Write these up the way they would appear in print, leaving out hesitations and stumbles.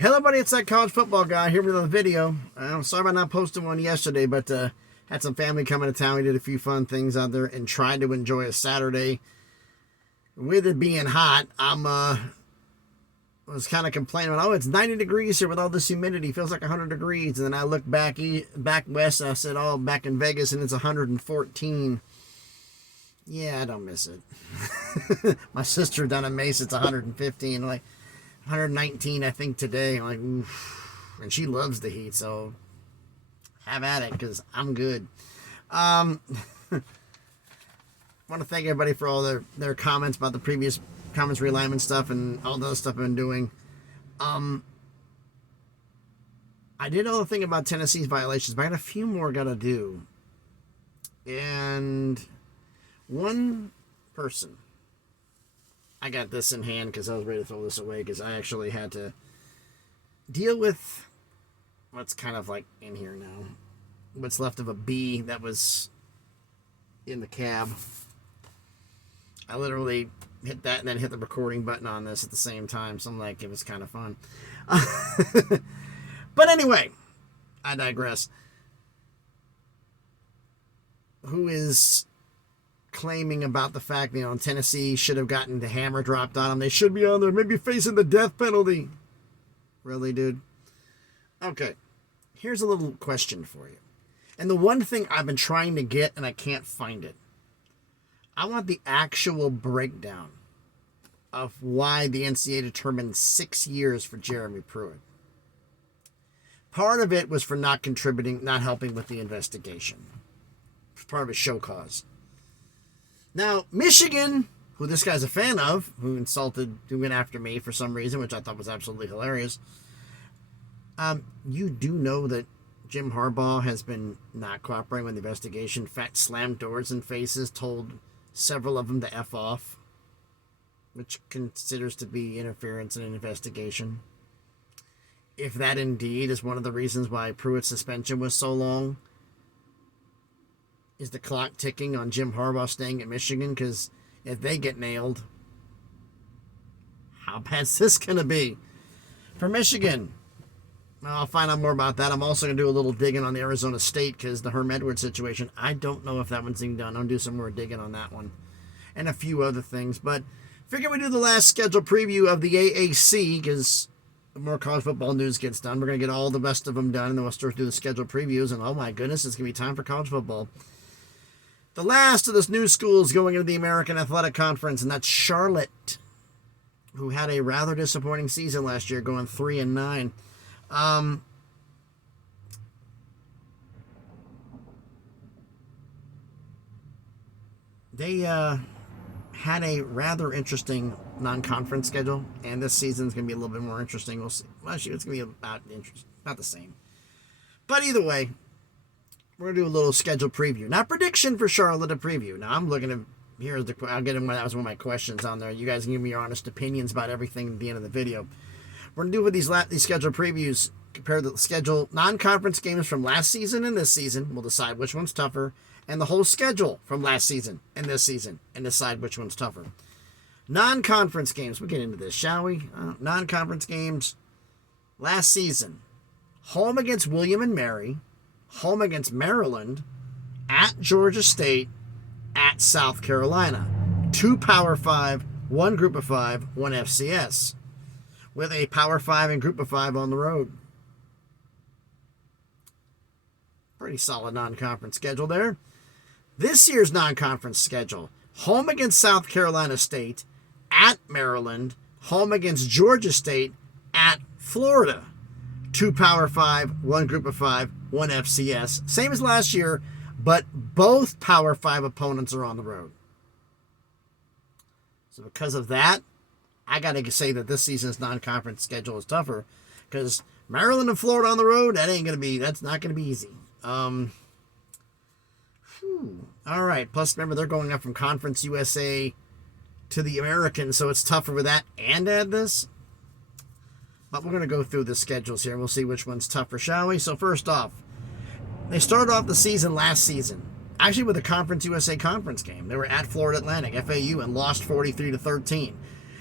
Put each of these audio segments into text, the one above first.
Hello, buddy. It's that college football guy here with another video. I'm sorry about not posting one yesterday, but had some family coming to town. We did a few fun things out there and tried to enjoy a Saturday. With it being hot, was kind of complaining about, it's 90 degrees here with all this humidity. Feels like 100 degrees. And then I looked back west, and I said, back in Vegas, and it's 114. Yeah, I don't miss it. My sister down in Mesa, it's 115. Like 119, I think, today. I'm like, oof. And she loves the heat, so have at it, because I'm good. I want to thank everybody for all their comments about the previous comments realignment stuff and all the other stuff I've been doing. I did all the thing about Tennessee's violations, but I got a few more got to do. And one person, I got this in hand because I was ready to throw this away because I actually had to deal with what's kind of like in here now. What's left of a bee that was in the cab. I literally hit that and then hit the recording button on this at the same time. So I'm like, it was kind of fun. But anyway, I digress. Who is claiming about the fact, Tennessee should have gotten the hammer dropped on them. They should be on there, maybe facing the death penalty. Really, dude? Okay. Here's a little question for you. And the one thing I've been trying to get and I can't find it. I want the actual breakdown of why the NCAA determined 6 years for Jeremy Pruitt. Part of it was for not contributing, not helping with the investigation. Part of a show cause. Now, Michigan, who this guy's a fan of, who went after me for some reason, which I thought was absolutely hilarious. You do know that Jim Harbaugh has been not cooperating with the investigation. In fact, slammed doors in faces, told several of them to F off, which considers to be interference in an investigation. If that indeed is one of the reasons why Pruitt's suspension was so long, is the clock ticking on Jim Harbaugh staying at Michigan? Because if they get nailed, how bad's this going to be for Michigan? Well, I'll find out more about that. I'm also going to do a little digging on the Arizona State because the Herm Edwards situation, I don't know if that one's being done. I'll do some more digging on that one and a few other things. But figure we do the last schedule preview of the AAC because the more college football news gets done. We're going to get all the rest of them done, and then we'll start to do the schedule previews. And oh my goodness, it's going to be time for college football. The last of this new school is going into the American Athletic Conference, and that's Charlotte, who had a rather disappointing season last year, going 3-9. They had a rather interesting non-conference schedule, and this season's going to be a little bit more interesting. We'll see. Well, actually, it's going to be about the same. But either way, we're going to do a little schedule preview. Not prediction for Charlotte, a preview. Now, I'm looking at, I'll get in, that was one of my questions on there. You guys can give me your honest opinions about everything at the end of the video. We're going to do with these schedule previews, compare the schedule non-conference games from last season and this season. We'll decide which one's tougher, and the whole schedule from last season and this season, and decide which one's tougher. Non-conference games. We'll get into this, shall we? Non-conference games last season. Home against William and Mary. Home against Maryland. At Georgia State. At South Carolina. 2 Power 5, 1 Group of 5, 1 FCS. With a Power 5 and Group of 5 on the road. Pretty solid non-conference schedule there. This year's non-conference schedule. Home against South Carolina State. At Maryland. Home against Georgia State. At Florida. 2 Power 5, 1 Group of 5, 1 FCS. Same as last year, but both Power 5 opponents are on the road. So because of that, I got to say that this season's non-conference schedule is tougher because Maryland and Florida on the road, that's not going to be easy. All right. Plus, remember, they're going up from Conference USA to the American, so it's tougher with that and add this. But we're going to go through the schedules here. We'll see which one's tougher, shall we? So first off, they started off the season last season, actually with a Conference USA conference game. They were at Florida Atlantic, FAU, and lost 43-13.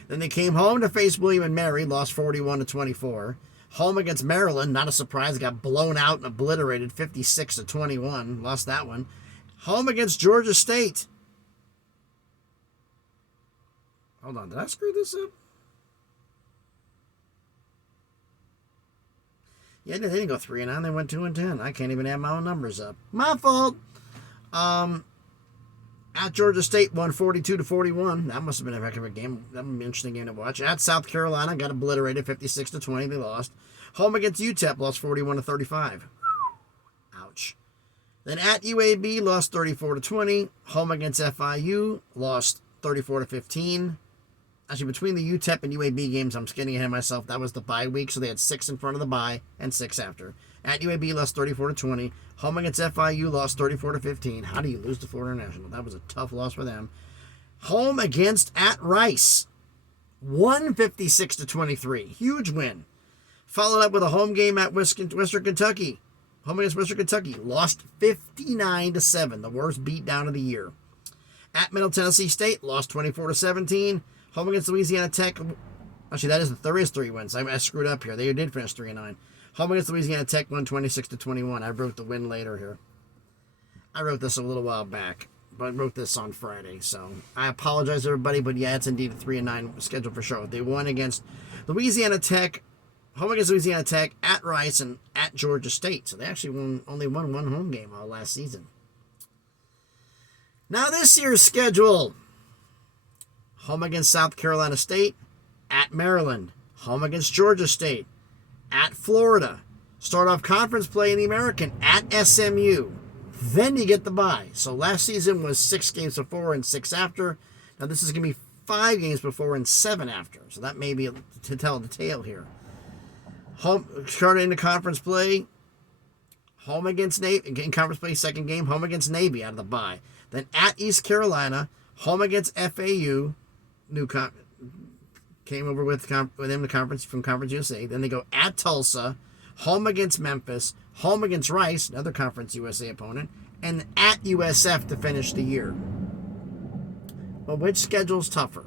Then they came home to face William and Mary, lost 41-24. Home against Maryland, not a surprise, got blown out and obliterated 56-21. Lost that one. Home against Georgia State. Hold on, did I screw this up? Yeah, they didn't go 3-9. They went 2-10. I can't even add my own numbers up. My fault. At Georgia State, won 42-41. That must have been a heck of a game. That would be an interesting game to watch. At South Carolina, got obliterated 56-20. They lost. Home against UTEP, lost 41-35. Ouch. Then at UAB, lost 34-20. Home against FIU, lost 34-15. Actually, between the UTEP and UAB games, I'm getting ahead of myself. That was the bye week, so they had 6 in front of the bye and 6 after. At UAB, lost 34-20. Home against FIU, lost 34-15. How do you lose to Florida International? That was a tough loss for them. Home against at Rice, won 56-23. Huge win. Followed up with a home game at Western Kentucky. Home against Western Kentucky, lost 59-7, the worst beatdown of the year. At Middle Tennessee State, lost 24-17. Home against Louisiana Tech. Actually, there is 3 wins. I screwed up here. They did finish 3-9. Home against Louisiana Tech, won 26-21. I wrote the win later here. I wrote this a little while back, but I wrote this on Friday. So I apologize, everybody. But yeah, it's indeed a 3-9 schedule for sure. They won against Louisiana Tech, home against Louisiana Tech, at Rice, and at Georgia State. So they actually only won 1 home game all last season. Now this year's schedule. Home against South Carolina State, at Maryland. Home against Georgia State, at Florida. Start off conference play in the American at SMU. Then you get the bye. So last season was 6 games before and 6 after. Now this is going to be 5 games before and 7 after. So that may be to tell the tale here. Home started into conference play. Home against Navy. In conference play, second game. Home against Navy out of the bye. Then at East Carolina. Home against FAU. Came over with them to conference from Conference USA. Then they go at Tulsa, home against Memphis, home against Rice, another Conference USA opponent, and at USF to finish the year. Well, which schedule's tougher?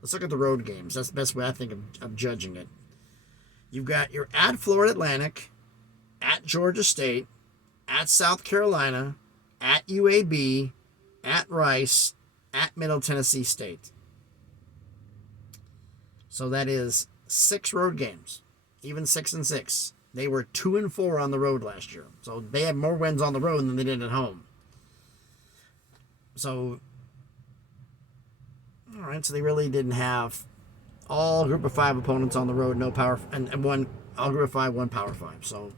Let's look at the road games. That's the best way I think of judging it. You've got your at Florida Atlantic, at Georgia State, at South Carolina, at UAB, at Rice, at Middle Tennessee State. So that is 6 road games, even 6-6. They were 2-4 on the road last year. So they had more wins on the road than they did at home. So, all right, so they really didn't have all group of 5 opponents on the road, no power, and one, all group of 5, 1 power 5. So,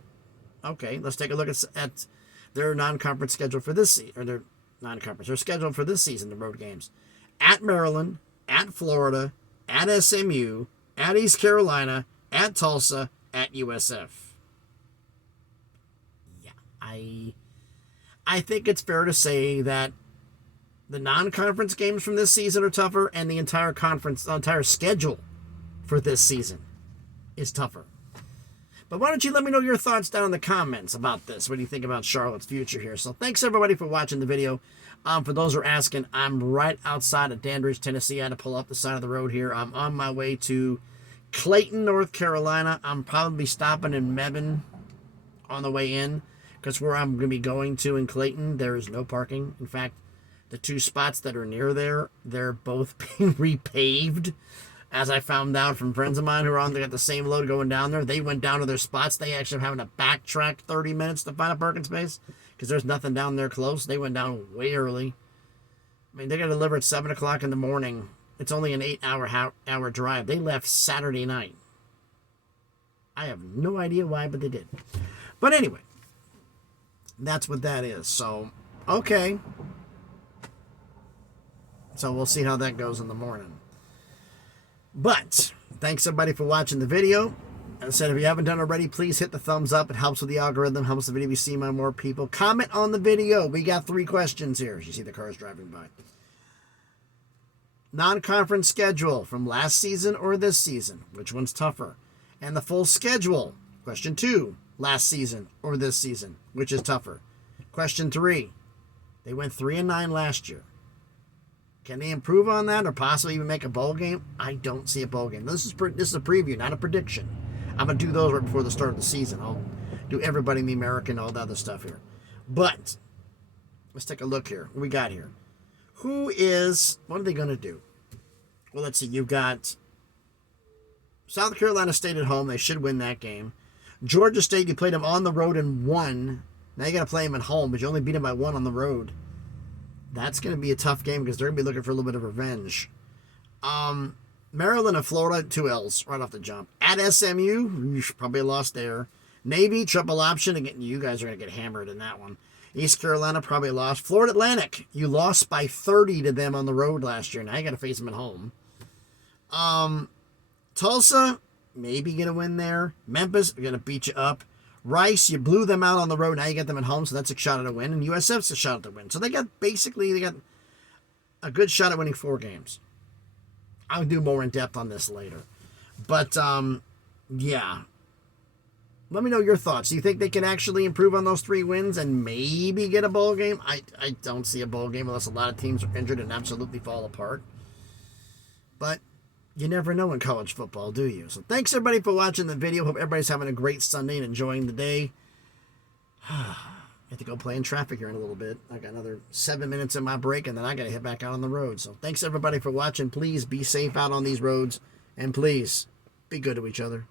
okay, let's take a look at their non-conference schedule for this season, or their non-conference, their schedule for this season, the road games. At Maryland, at Florida, at SMU, at East Carolina, at Tulsa, at USF. Yeah, I think it's fair to say that the non-conference games from this season are tougher, and the entire schedule for this season is tougher. But why don't you let me know your thoughts down in the comments about this? What do you think about Charlotte's future here? So thanks everybody for watching the video. For those who are asking, I'm right outside of Dandridge, Tennessee. I had to pull up the side of the road here. I'm on my way to Clayton, North Carolina. I'm probably stopping in Mebane on the way in, because where I'm going to be going to in Clayton, there is no parking. In fact, the 2 spots that are near there, they're both being repaved. As I found out from friends of mine who are got the same load going down there, they went down to their spots. They actually are having to backtrack 30 minutes to find a parking space because there's nothing down there close. They went down way early. I mean, they're going to deliver at 7 o'clock in the morning. It's only an 8-hour drive. They left Saturday night. I have no idea why, but they did. But anyway, that's what that is. So, okay. So we'll see how that goes in the morning. But thanks everybody for watching the video. As I said, if you haven't done already, please hit the thumbs up. It helps with the algorithm, helps the video be seen by more people. Comment on the video. We got 3 questions here. You see the cars driving by. Non-conference schedule from last season or this season. Which one's tougher? And the full schedule. Question 2. Last season or this season. Which is tougher? Question 3. They went 3-9 last year. Can they improve on that or possibly even make a bowl game? I don't see a bowl game. This is a preview, not a prediction. I'm going to do those right before the start of the season. I'll do everybody in the American, all the other stuff here. But let's take a look here. What we got here? What are they going to do? Well, let's see. You've got South Carolina State at home. They should win that game. Georgia State, you played them on the road and won. Now you got to play them at home, but you only beat them by 1 on the road. That's going to be a tough game because they're going to be looking for a little bit of revenge. Maryland and Florida, 2 L's right off the jump. At SMU, probably a loss there. Navy, triple option. Again, you guys are going to get hammered in that one. East Carolina, probably a loss. Florida Atlantic, you lost by 30 to them on the road last year. Now you got to face them at home. Tulsa, maybe going to win there. Memphis, going to beat you up. Rice, you blew them out on the road. Now you get them at home, so that's a shot at a win. And USF's a shot at the win. So they got a good shot at winning 4 games. I'll do more in depth on this later. But, yeah. Let me know your thoughts. Do you think they can actually improve on those 3 wins and maybe get a bowl game? I don't see a bowl game unless a lot of teams are injured and absolutely fall apart. But you never know in college football, do you? So thanks, everybody, for watching the video. Hope everybody's having a great Sunday and enjoying the day. I have to go play in traffic here in a little bit. I got another 7 minutes in my break, and then I got to head back out on the road. So thanks, everybody, for watching. Please be safe out on these roads, and please be good to each other.